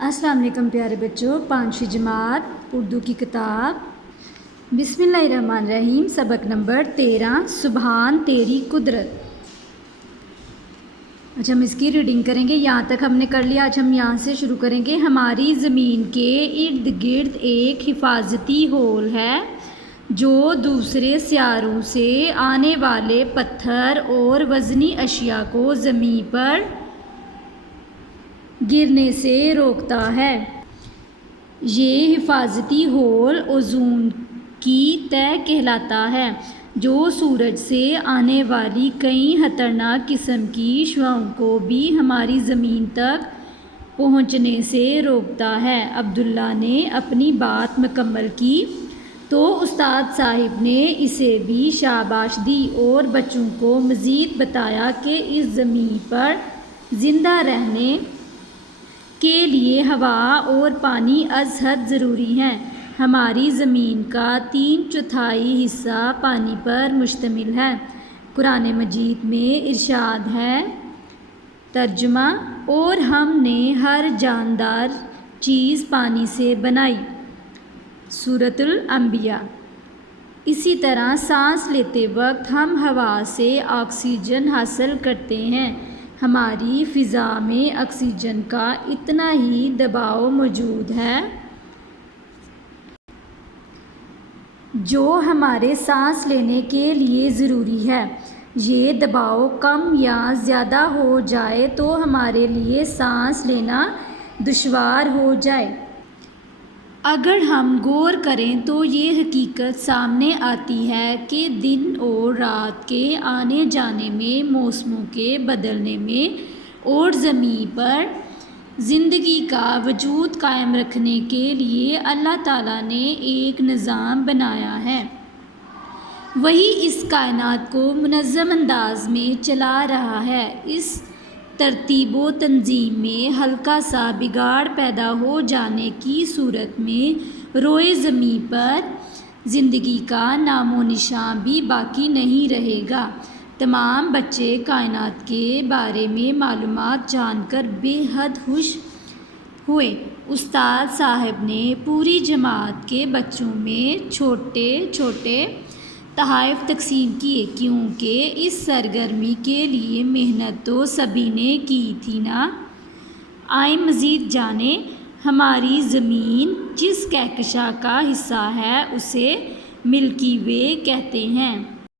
अस्सलाम वालेकुम प्यारे बच्चों। 5वीं जमात उर्दू की किताब बिस्मिल्लाहिर्रहमानिर्रहीम सबक नंबर 13 सुभान तेरी कुदरत। अच्छा, हम इसकी रीडिंग करेंगे। यहाँ तक हमने कर लिया। आज हम यहाँ से शुरू करेंगे। हमारी ज़मीन के इर्द गिर्द एक हिफाजती होल है जो दूसरे सियारों से आने वाले पत्थर और वज़नी अशिया को ज़मीन पर गिरने से रोकता है। ये हिफाजती होल ओज़ोन की तह कहलाता है जो सूरज से आने वाली कई खतरनाक किस्म की शुआओं को भी हमारी ज़मीन तक पहुंचने से रोकता है। अब्दुल्ला ने अपनी बात मुकम्मल की तो उस्ताद साहिब ने इसे भी शाबाश दी और बच्चों को मज़ीद बताया कि इस ज़मीन पर ज़िंदा रहने के लिए हवा और पानी अज़ हद ज़रूरी हैं। हमारी ज़मीन का 3/4 हिस्सा पानी पर मुश्तमिल है। कुरान मजीद में इरशाद है, तर्जुमा, और हमने हर जानदार चीज़ पानी से बनाई। सूरतुल अंबिया। इसी तरह सांस लेते वक्त हम हवा से ऑक्सीजन हासिल करते हैं। हमारी फ़िज़ा में ऑक्सीजन का इतना ही दबाव मौजूद है जो हमारे सांस लेने के लिए ज़रूरी है। ये दबाव कम या ज़्यादा हो जाए तो हमारे लिए सांस लेना दुश्वार हो जाए। अगर हम गौर करें तो ये हकीकत सामने आती है कि दिन और रात के आने जाने में, मौसमों के बदलने में और ज़मीन पर ज़िंदगी का वजूद कायम रखने के लिए अल्लाह ताला ने एक निज़ाम बनाया है। वही इस कायनात को मुनज़्ज़म अंदाज में चला रहा है। इस तरतीब व तंजीम में हल्का सा बिगाड़ पैदा हो जाने की सूरत में रोए ज़मीन पर ज़िंदगी का नामो निशान भी बाकी नहीं रहेगा। तमाम बच्चे कायनात के बारे में मालूमात जानकर बेहद खुश हुए। उस्ताद साहब ने पूरी जमात के बच्चों में छोटे छोटे तोहफ़े तकसीम किए, क्योंकि इस सरगर्मी के लिए मेहनत तो सभी ने की थी ना। आए मज़ीद जाने। हमारी ज़मीन जिस कहकशां का हिस्सा है उसे मिल्की वे कहते हैं।